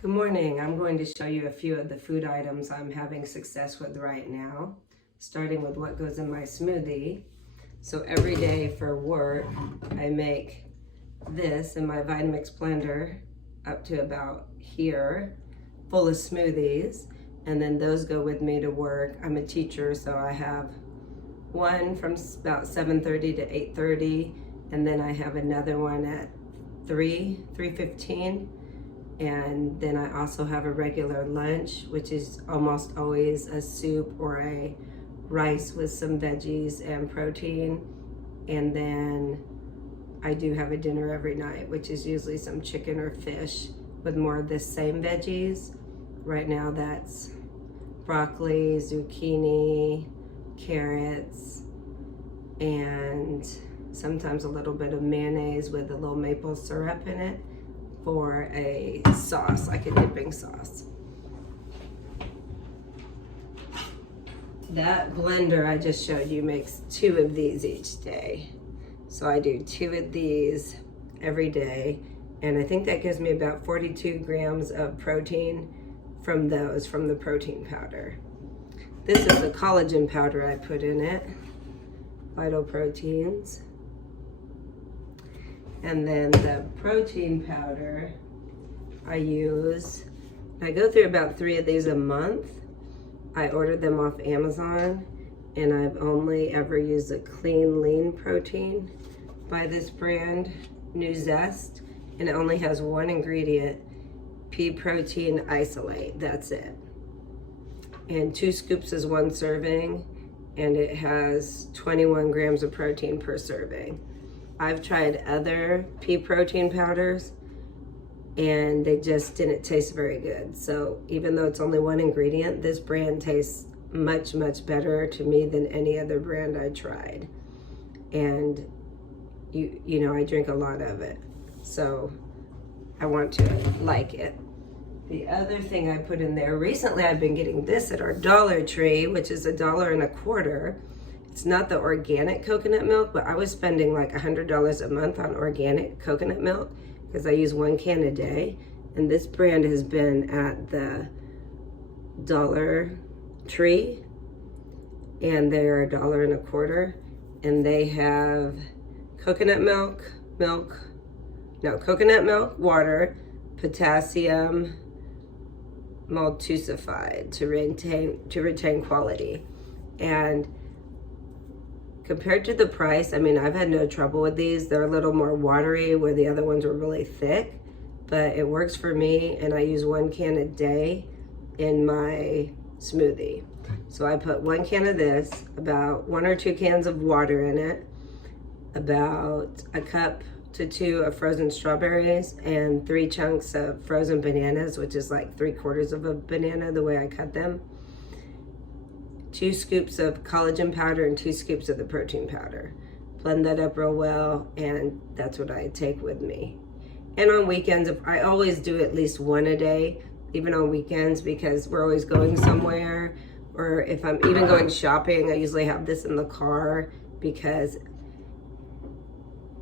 Good morning. I'm going to show you a few of the food items I'm having success with right now, starting with what goes in my smoothie. So every day for work, I make this in my Vitamix blender up to about here, full of smoothies, and then those go with me to work. I'm a teacher, so I have one from about 7:30 to 8:30, and then I have another one at 3:15. And then I also have a regular lunch, which is almost always a soup or a rice with some veggies and protein. And then I do have a dinner every night, which is usually some chicken or fish with more of the same veggies. Right now that's broccoli, zucchini, carrots, and sometimes a little bit of mayonnaise with a little maple syrup in it for a sauce, like a dipping sauce. That blender I just showed you makes 2 of these each day. So I do 2 of these every day, and I think that gives me about 42 grams of protein from the protein powder. This is the collagen powder I put in it, Vital Proteins. And then the protein powder I use, I go through about 3 of these a month. I ordered them off Amazon, and I've only ever used a clean, lean protein by this brand, New Zest, and it only has 1 ingredient, pea protein isolate, that's it. And 2 scoops is 1 serving, and it has 21 grams of protein per serving. I've tried other pea protein powders and they just didn't taste very good. So even though it's only 1 ingredient, this brand tastes much, much better to me than any other brand I tried. And you know, I drink a lot of it, so I want to like it. The other thing I put in there, recently I've been getting this at our Dollar Tree, which is $1.25. It's not the organic coconut milk, but I was spending like $100 a month on organic coconut milk because I use 1 can a day. And this brand has been at the Dollar Tree, and they're $1.25. And they have coconut milk, water, potassium maltosified to retain quality. And compared to the price, I mean, I've had no trouble with these. They're a little more watery where the other ones were really thick, but it works for me, and I use 1 can a day in my smoothie. So I put 1 can of this, about 1 or 2 cans of water in it, about a cup to 2 of frozen strawberries, and 3 chunks of frozen bananas, which is like 3/4 of a banana the way I cut them. 2 scoops of collagen powder and 2 scoops of the protein powder. Blend that up real well, and that's what I take with me. And on weekends, I always do at least 1 a day, even on weekends, because we're always going somewhere. Or if I'm even going shopping, I usually have this in the car because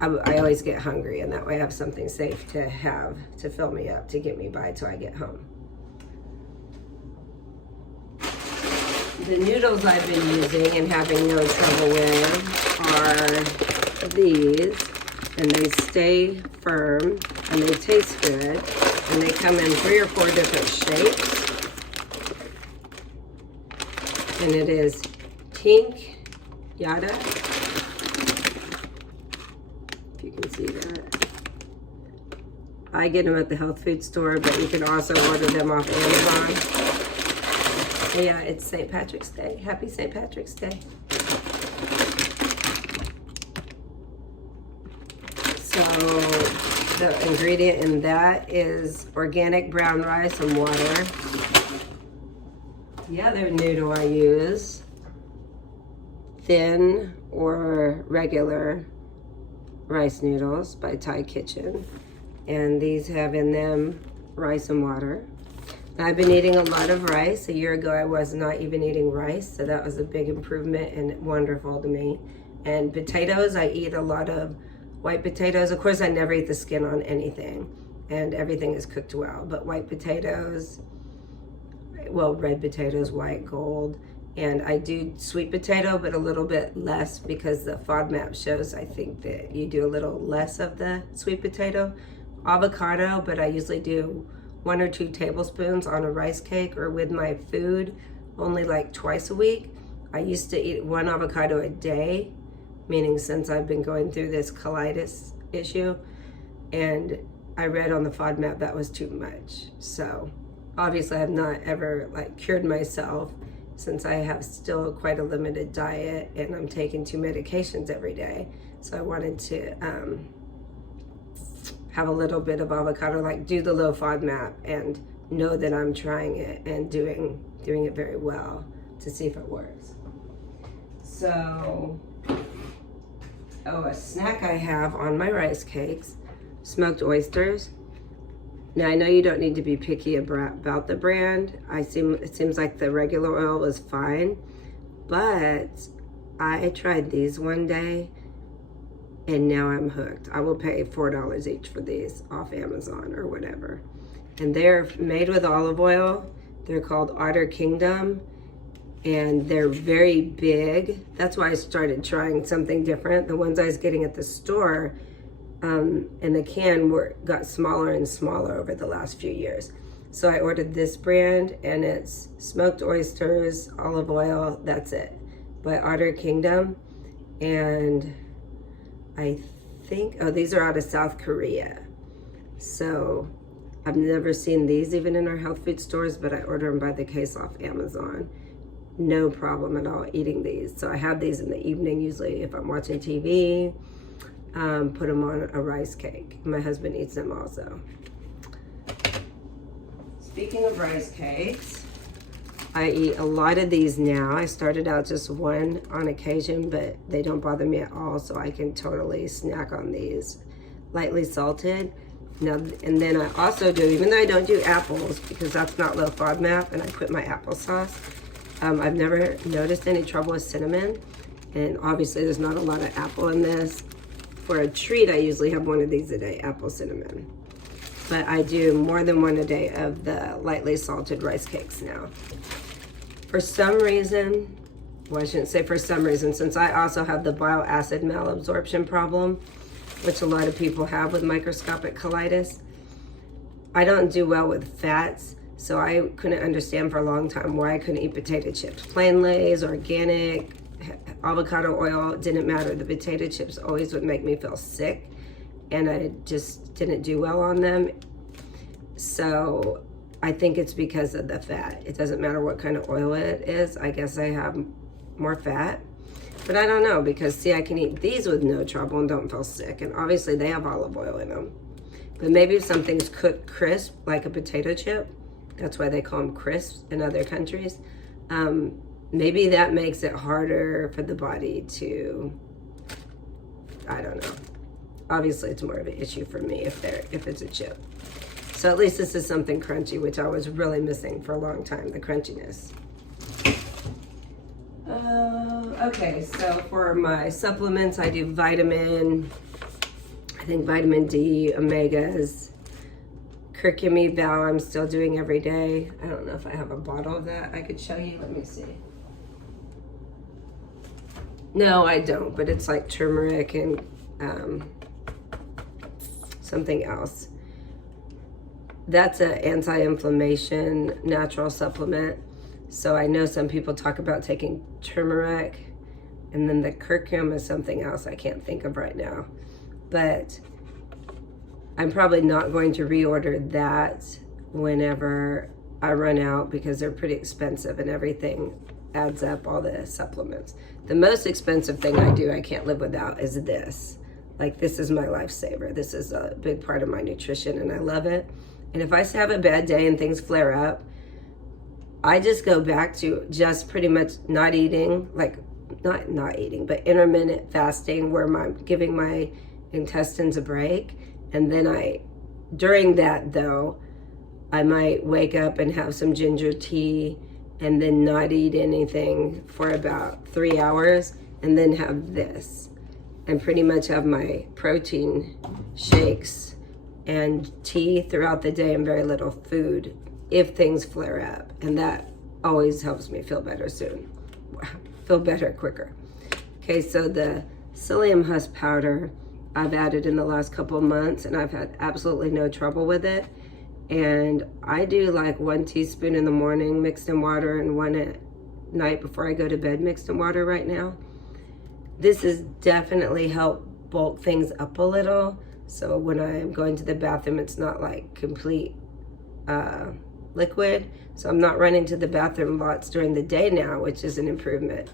I always get hungry, and that way I have something safe to have to fill me up to get me by till I get home. The noodles I've been using and having no trouble with are these, and they stay firm and they taste good, and they come in 3 or 4 different shapes. And it is pink yada, if you can see that. I get them at the health food store, but you can also order them off Amazon. Yeah, it's St. Patrick's Day. Happy St. Patrick's Day. So the ingredient in that is organic brown rice and water. The other noodle I use, thin or regular rice noodles by Thai Kitchen. And these have in them rice and water. I've been eating a lot of rice. A year ago, I was not even eating rice, so that was a big improvement and wonderful to me. And potatoes, I eat a lot of white potatoes. Of course, I never eat the skin on anything. and everything is cooked well. But white potatoes, well, red potatoes, white, gold, and I do sweet potato, but a little bit less because the Fod Map shows, I think, that you do a little less of the sweet potato. Avocado, but I usually do 1 or 2 tablespoons on a rice cake or with my food only like twice a week. I used to eat 1 avocado a day, meaning since I've been going through this colitis issue, and I read on the Fod Map that was too much. So obviously I've not ever like cured myself, since I have still quite a limited diet and I'm taking 2 medications every day. So I wanted to have a little bit of avocado, like do the low Fod Map and know that I'm trying it and doing it very well to see if it works. So, a snack I have on my rice cakes, smoked oysters. Now I know you don't need to be picky about the brand. It seems like the regular oil was fine, but I tried these one day and now I'm hooked. I will pay $4 each for these off Amazon or whatever. And they're made with olive oil. They're called Otter Kingdom, and they're very big. That's why I started trying something different. The ones I was getting at the store in the can got smaller and smaller over the last few years. So I ordered this brand, and it's smoked oysters, olive oil, that's it, by Otter Kingdom. And I think, these are out of South Korea. So I've never seen these even in our health food stores, but I order them by the case off Amazon. No problem at all eating these. So I have these in the evening, usually if I'm watching TV, put them on a rice cake. My husband eats them also. Speaking of rice cakes, I eat a lot of these now. I started out just 1 on occasion, but they don't bother me at all, so I can totally snack on these. Lightly salted. Now, and then I also do, even though I don't do apples, because that's not low Fod Map, and I quit my applesauce, I've never noticed any trouble with cinnamon, and obviously there's not a lot of apple in this. For a treat, I usually have 1 of these a day, apple cinnamon. But I do more than 1 a day of the lightly salted rice cakes now. For some reason, well, I shouldn't say for some reason, since I also have the bile acid malabsorption problem, which a lot of people have with microscopic colitis, I don't do well with fats, so I couldn't understand for a long time why I couldn't eat potato chips. Plain Lay's, organic, avocado oil, it didn't matter. The potato chips always would make me feel sick, and I just didn't do well on them. So I think it's because of the fat. It doesn't matter what kind of oil it is. I guess I have more fat. But I don't know, because see, I can eat these with no trouble and don't feel sick. And obviously they have olive oil in them. But maybe if something's cooked crisp, like a potato chip, that's why they call them crisps in other countries, maybe that makes it harder for the body to, I don't know. Obviously it's more of an issue for me if it's a chip. So at least this is something crunchy, which I was really missing for a long time, the crunchiness. Okay, so for my supplements, I do vitamin D, omegas, curcumin Val I'm still doing every day. I don't know if I have a bottle of that I could show you. Let me see. No, I don't, but it's like turmeric and something else. That's an anti-inflammation natural supplement. So I know some people talk about taking turmeric, and then the curcumin is something else I can't think of right now. But I'm probably not going to reorder that whenever I run out, because they're pretty expensive and everything adds up, all the supplements. The most expensive thing I do, I can't live without, is this. Like, this is my lifesaver. This is a big part of my nutrition and I love it. And if I have a bad day and things flare up, I just go back to just pretty much not eating, like not eating, but intermittent fasting, where I'm giving my intestines a break. And then during that though, I might wake up and have some ginger tea and then not eat anything for about 3 hours and then have this. And pretty much have my protein shakes and tea throughout the day and very little food if things flare up. And that always helps me feel better feel better quicker. Okay, so the psyllium husk powder I've added in the last couple of months, and I've had absolutely no trouble with it. And I do like 1 teaspoon in the morning mixed in water and 1 at night before I go to bed mixed in water right now. This has definitely helped bulk things up a little. So when I'm going to the bathroom, it's not like complete liquid. So I'm not running to the bathroom lots during the day now, which is an improvement.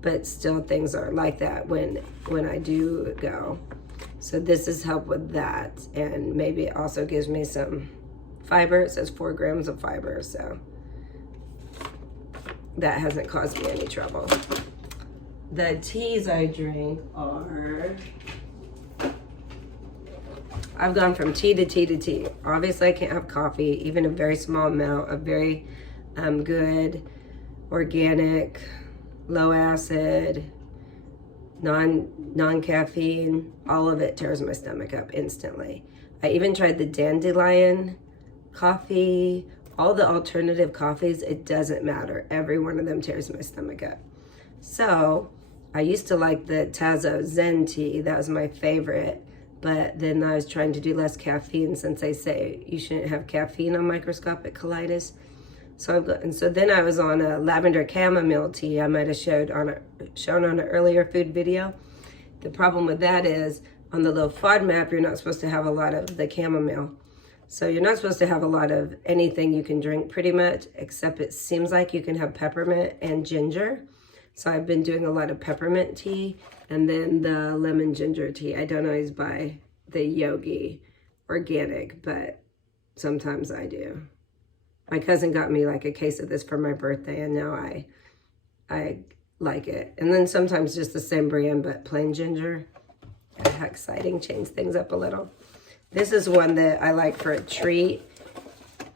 But still things are like that when I do go. So this has helped with that. And maybe it also gives me some fiber. It says 4 grams of fiber. So that hasn't caused me any trouble. The teas I drink are, I've gone from tea to tea to tea. Obviously I can't have coffee, even a very small amount of very good, organic, low acid, non-caffeine. All of it tears my stomach up instantly. I even tried the dandelion coffee, all the alternative coffees. It doesn't matter. Every one of them tears my stomach up. So I used to like the Tazo Zen tea. That was my favorite. But then I was trying to do less caffeine, since they say you shouldn't have caffeine on microscopic colitis. So then I was on a lavender chamomile tea. I might have shown on an earlier food video. The problem with that is on the little Fod Map, you're not supposed to have a lot of the chamomile. So you're not supposed to have a lot of anything you can drink pretty much, except it seems like you can have peppermint and ginger. So I've been doing a lot of peppermint tea and then the lemon ginger tea. I don't always buy the Yogi organic, but sometimes I do. My cousin got me like a case of this for my birthday, and now I like it. And then sometimes just the same brand, but plain ginger. How exciting, change things up a little. This is one that I like for a treat.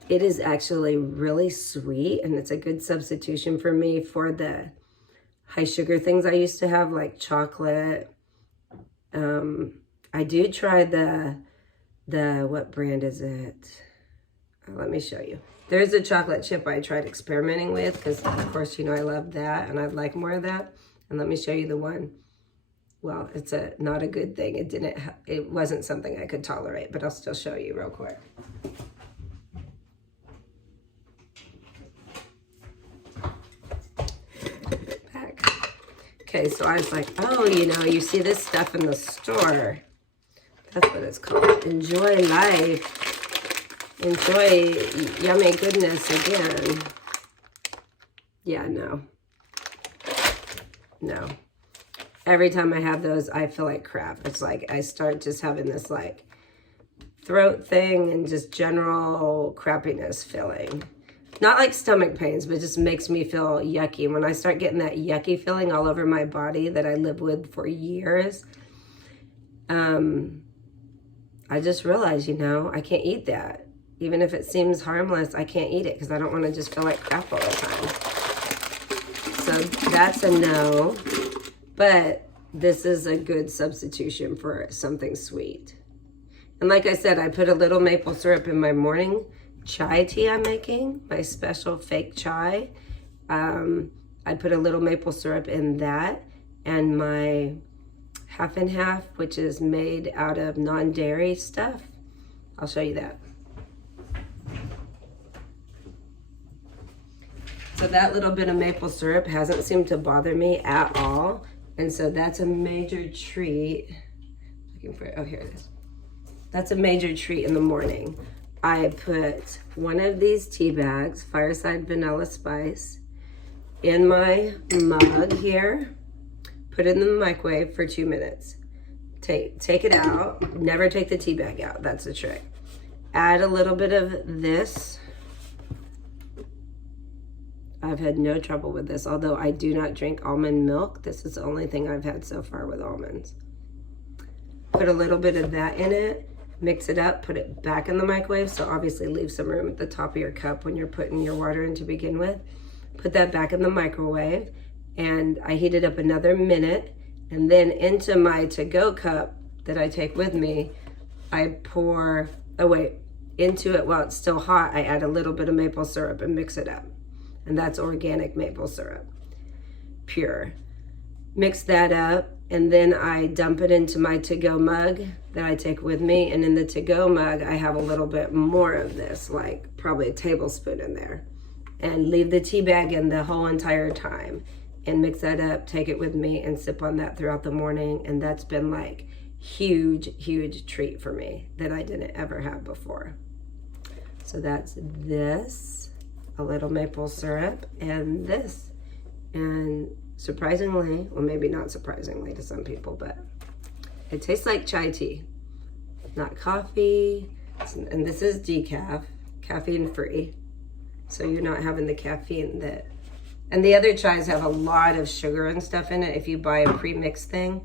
It is actually really sweet, and it's a good substitution for me for the high sugar things I used to have, like chocolate. I do try the what brand is it? Let me show you. There's a chocolate chip I tried experimenting with, because of course, you know, I love that and I'd like more of that. And let me show you the one. Well, it's not a good thing. It wasn't something I could tolerate, but I'll still show you real quick. Back. Okay, so I was like, oh, you know, you see this stuff in the store. That's what it's called. Enjoy life. Enjoy yummy goodness again. Yeah, no. No. Every time I have those, I feel like crap. It's like I start just having this like throat thing and just general crappiness feeling. Not like stomach pains, but it just makes me feel yucky. When I start getting that yucky feeling all over my body that I lived with for years, I just realized, you know, I can't eat that. Even if it seems harmless, I can't eat it because I don't want to just feel like crap all the time. So that's a no. But this is a good substitution for something sweet. And like I said, I put a little maple syrup in my morning chai tea I'm making, my special fake chai. I put a little maple syrup in that, and my half and half, which is made out of non-dairy stuff. I'll show you that. So that little bit of maple syrup hasn't seemed to bother me at all. And so that's a major treat. Looking for it. Oh, here it is. That's a major treat in the morning. I put one of these tea bags, Fireside Vanilla Spice, in my mug here. Put it in the microwave for 2 minutes. Take it out. Never take the tea bag out. That's the trick. Add a little bit of this. I've had no trouble with this, although I do not drink almond milk. This is the only thing I've had so far with almonds. Put a little bit of that in it, mix it up, put it back in the microwave. So obviously leave some room at the top of your cup when you're putting your water in to begin with. Put that back in the microwave, and I heat it up another minute. And then into my to-go cup that I take with me, I pour into it while it's still hot, I add a little bit of maple syrup and mix it up. And that's organic maple syrup, pure. Mix that up, and then I dump it into my to-go mug that I take with me. And in the to-go mug, I have a little bit more of this, like probably a tablespoon in there. And leave the tea bag in the whole entire time. And mix that up, take it with me, and sip on that throughout the morning. And that's been like huge treat for me that I didn't ever have before. So that's this, a little maple syrup, and this. And surprisingly, well, maybe not surprisingly to some people, but it tastes like chai tea, not coffee. And this is decaf, caffeine free. So you're not having the caffeine that, and the other chais have a lot of sugar and stuff in it. If you buy a pre-mixed thing,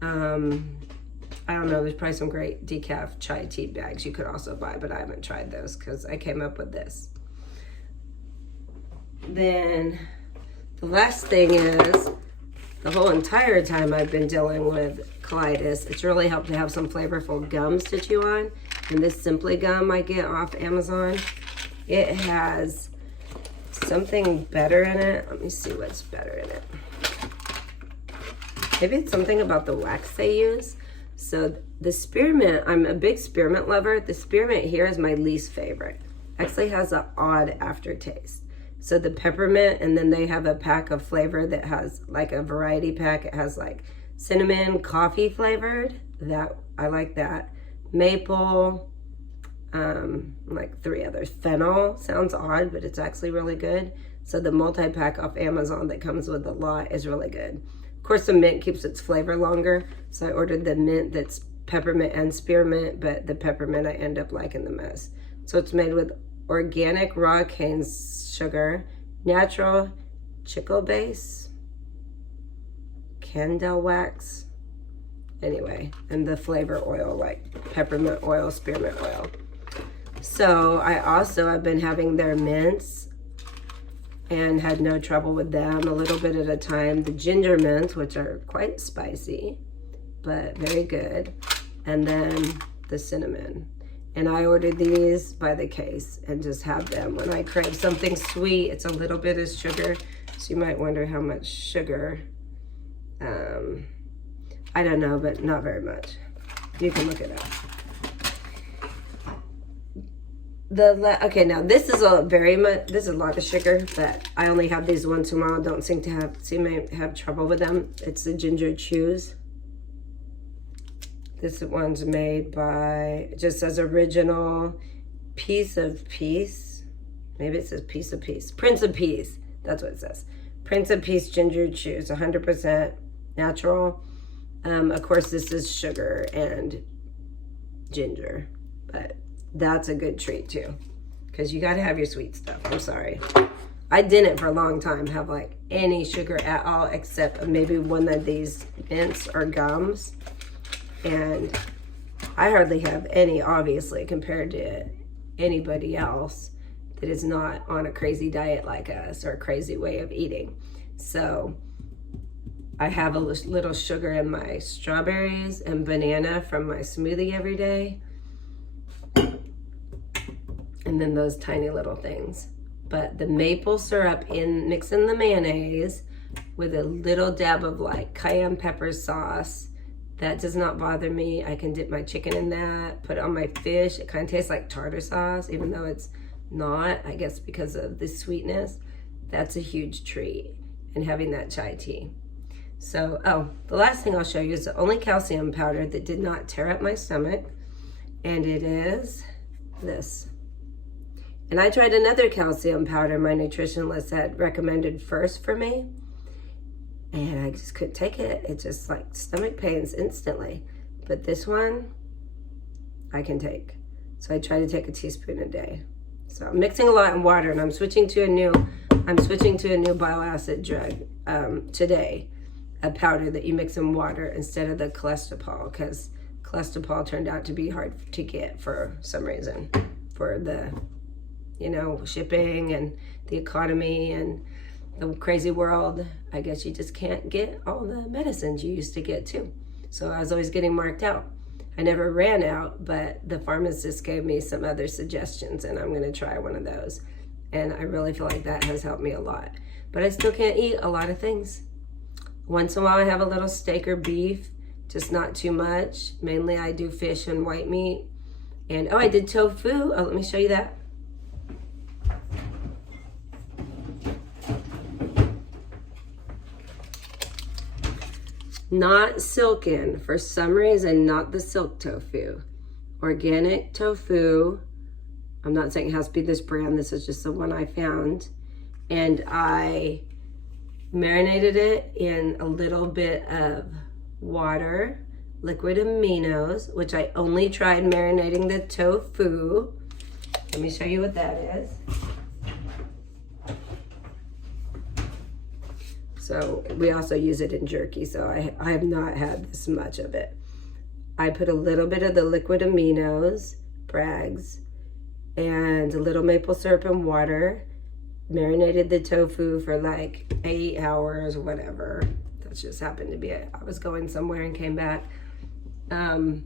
I don't know, there's probably some great decaf chai tea bags you could also buy, but I haven't tried those because I came up with this. Then the last thing is, the whole entire time I've been dealing with colitis, it's really helped to have some flavorful gums to chew on. And this Simply gum I get off Amazon, it has something better in it. Let me see what's better in it. Maybe it's something about the wax they use. So the spearmint, I'm a big spearmint lover. The spearmint here is my least favorite. Actually has an odd aftertaste. So the peppermint, and then they have a pack of flavor that has like a variety pack. It has like cinnamon, coffee flavored. That I like that. Maple, like 3 others. Fennel sounds odd, but it's actually really good. So the multi-pack off Amazon that comes with a lot is really good. Of course, the mint keeps its flavor longer, so I ordered the mint that's peppermint and spearmint, but the peppermint I end up liking the most. So it's made with organic raw cane sugar, natural chicle base, candle wax, anyway, and the flavor oil, like peppermint oil, spearmint oil. So I've been having their mints and had no trouble with them, a little bit at a time. The ginger mints, which are quite spicy, but very good. And then the cinnamon. And I ordered these by the case and just have them when I crave something sweet. It's a little bit of sugar, so you might wonder how much sugar. I don't know, but not very much. You can look it up. Okay, now this is a lot of sugar, but I only have these once in a while. Don't seem to have trouble with them. It's the ginger chews. This one's made by, it just says original piece of peace. Maybe it says piece of peace. Prince of Peace. That's what it says. Prince of Peace ginger chews, 100% natural. Of course, this is sugar and ginger, but that's a good treat too, because you got to have your sweet stuff. I'm sorry. I didn't for a long time have like any sugar at all, except maybe one of these mints or gums. And I hardly have any, obviously, compared to anybody else that is not on a crazy diet like us or a crazy way of eating. So I have a little sugar in my strawberries and banana from my smoothie every day. And then those tiny little things. But the maple syrup mix in the mayonnaise with a little dab of like cayenne pepper sauce, that does not bother me. I can dip my chicken in that, put it on my fish. It kind of tastes like tartar sauce, even though it's not, I guess because of the sweetness. That's a huge treat, and having that chai tea. So, the last thing I'll show you is the only calcium powder that did not tear up my stomach, and it is this. And I tried another calcium powder my nutritionist had recommended first for me, and I just couldn't take it. It just like stomach pains instantly. But this one, I can take. So I try to take a teaspoon a day. So I'm mixing a lot in water, and I'm switching to a new bile acid drug today, a powder that you mix in water instead of the cholesterol, because cholesterol turned out to be hard to get for some reason, for the, shipping and the economy and the crazy world. I guess you just can't get all the medicines you used to get too. So I was always getting marked out. I never ran out, but the pharmacist gave me some other suggestions, and I'm gonna try one of those. And I really feel like that has helped me a lot. But I still can't eat a lot of things. Once in a while I have a little steak or beef, just not too much. Mainly I do fish and white meat. And oh, I did tofu. Oh, let me show you that. Not silken, for some reason, not the silk tofu. Organic tofu. I'm not saying it has to be this brand, this is just the one I found. And I marinated it in a little bit of water, liquid aminos, which I only tried marinating the tofu. Let me show you what that is. So we also use it in jerky, so I have not had this much of it. I put a little bit of the liquid aminos, Bragg's, and a little maple syrup and water. Marinated the tofu for like 8 hours, whatever. That just happened to be it. I was going somewhere and came back. And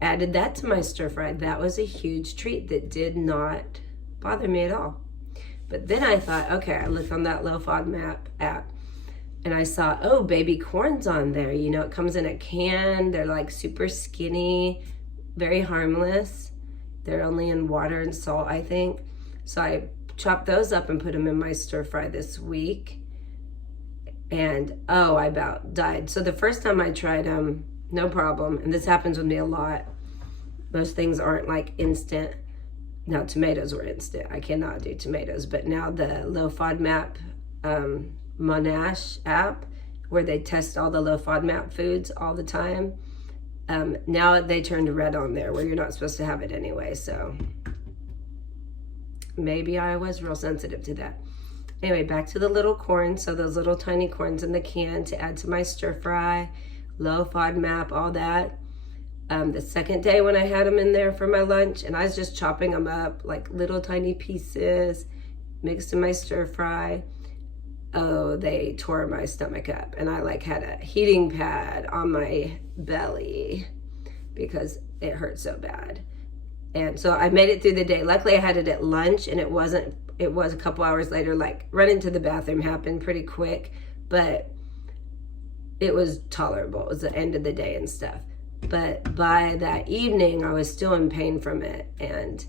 added that to my stir fry. That was a huge treat that did not bother me at all. But then I thought, okay, I looked on that Fod Map app and I saw, oh, baby corn's on there. You know, it comes in a can. They're like super skinny, very harmless. They're only in water and salt, I think. So I chopped those up and put them in my stir fry this week. And oh, I about died. So the first time I tried them, no problem. And this happens with me a lot. Most things aren't like instant. Now tomatoes were instant. I cannot do tomatoes. But now the Fod Map Monash app, where they test all the Fod Map foods all the time. Now they turned red on there where you're not supposed to have it anyway. So maybe I was real sensitive to that. Anyway, back to the little corn. So those little tiny corns in the can to add to my stir fry, Fod Map, all that. The second day when I had them in there for my lunch, and I was just chopping them up like little tiny pieces, mixed in my stir fry. Oh, they tore my stomach up. And I like had a heating pad on my belly because it hurt so bad. And so I made it through the day. Luckily I had it at lunch, and it was a couple hours later, like running to the bathroom happened pretty quick, but it was tolerable. It was the end of the day and stuff. But by that evening, I was still in pain from it. And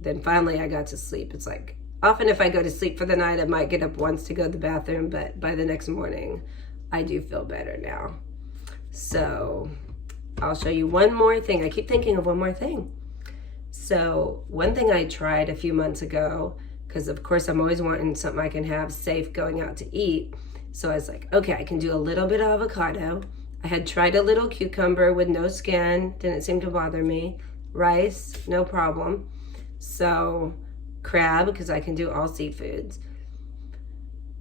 then finally I got to sleep. It's like, often if I go to sleep for the night, I might get up once to go to the bathroom, but by the next morning, I do feel better now. So I'll show you one more thing. I keep thinking of one more thing. So one thing I tried a few months ago, because of course I'm always wanting something I can have safe going out to eat. So I was like, okay, I can do a little bit of avocado. I had tried a little cucumber with no skin, didn't seem to bother me. Rice, no problem. So crab, because I can do all seafoods.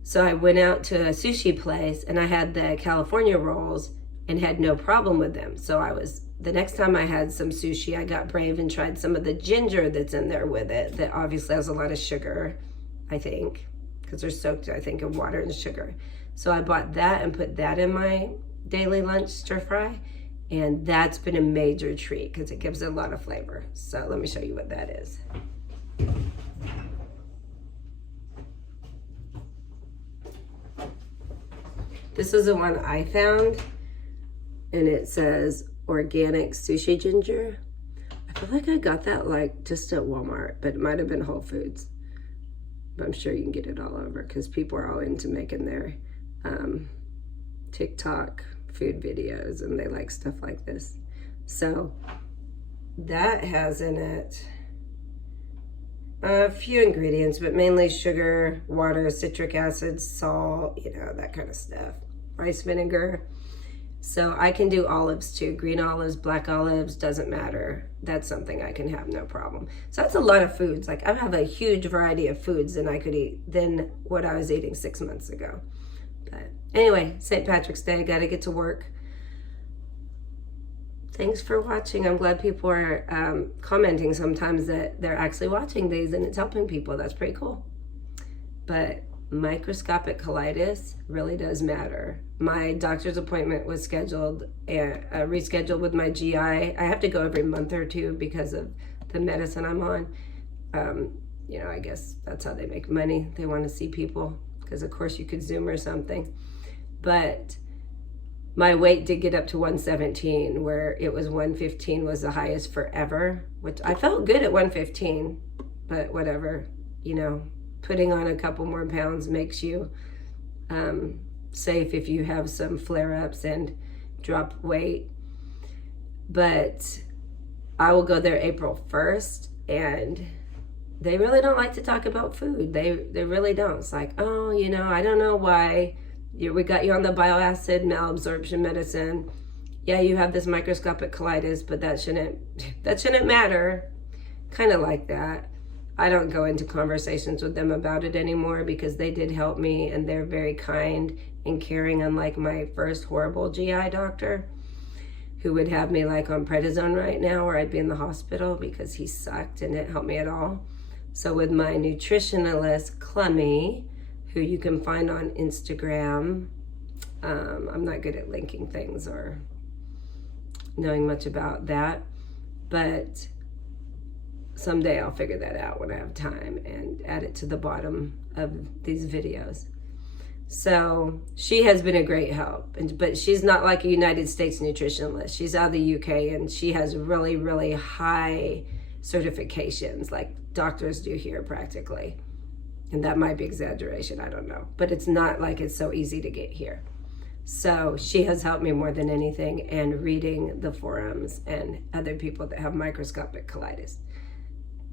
So I went out to a sushi place and I had the California rolls and had no problem with them. So the next time I had some sushi, I got brave and tried some of the ginger that's in there with it, that obviously has a lot of sugar, I think, because they're soaked, I think, in water and sugar. So I bought that and put that in my daily lunch stir fry, and that's been a major treat because it gives it a lot of flavor. So let me show you what that is. This is the one I found, and it says organic Sushi Ginger. I feel like I got that like just at Walmart, but it might have been Whole Foods. But I'm sure you can get it all over because people are all into making their TikTok food videos, and they like stuff like this. So that has in it a few ingredients, but mainly sugar, water, citric acid, salt, you know, that kind of stuff. Rice vinegar. So I can do olives too. Green olives, black olives, doesn't matter. That's something I can have no problem. So that's a lot of foods. Like I have a huge variety of foods than I could eat than what I was eating 6 months ago. But anyway, St. Patrick's Day, gotta get to work. Thanks for watching. I'm glad people are commenting sometimes that they're actually watching these and it's helping people. That's pretty cool. But microscopic colitis really does matter. My doctor's appointment was scheduled and rescheduled with my GI. I have to go every month or two because of the medicine I'm on. You know, I guess that's how they make money. They want to see people because, of course, you could Zoom or something. But my weight did get up to 117, where it was 115 was the highest forever, which I felt good at 115, but whatever, you know, putting on a couple more pounds makes you safe if you have some flare-ups and drop weight. But I will go there April 1st, and they really don't like to talk about food. They really don't. It's like, oh, you know, I don't know why. We got you on the bile acid malabsorption medicine. Yeah, you have this microscopic colitis, but that shouldn't matter. Kind of like that. I don't go into conversations with them about it anymore because they did help me and they're very kind and caring, unlike my first horrible GI doctor who would have me like on prednisone right now, or I'd be in the hospital because he sucked and didn't help me at all. So with my nutritionalist, Clemmy, who you can find on Instagram, I'm not good at linking things or knowing much about that, but someday I'll figure that out when I have time and add it to the bottom of these videos. So she has been a great help, but she's not like a United States nutritionalist. She's out of the UK and she has really, really high certifications like doctors do here practically. And that might be exaggeration, I don't know. But it's not like it's so easy to get here. So she has helped me more than anything, and reading the forums and other people that have microscopic colitis.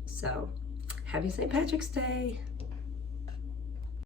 So happy St. Patrick's Day.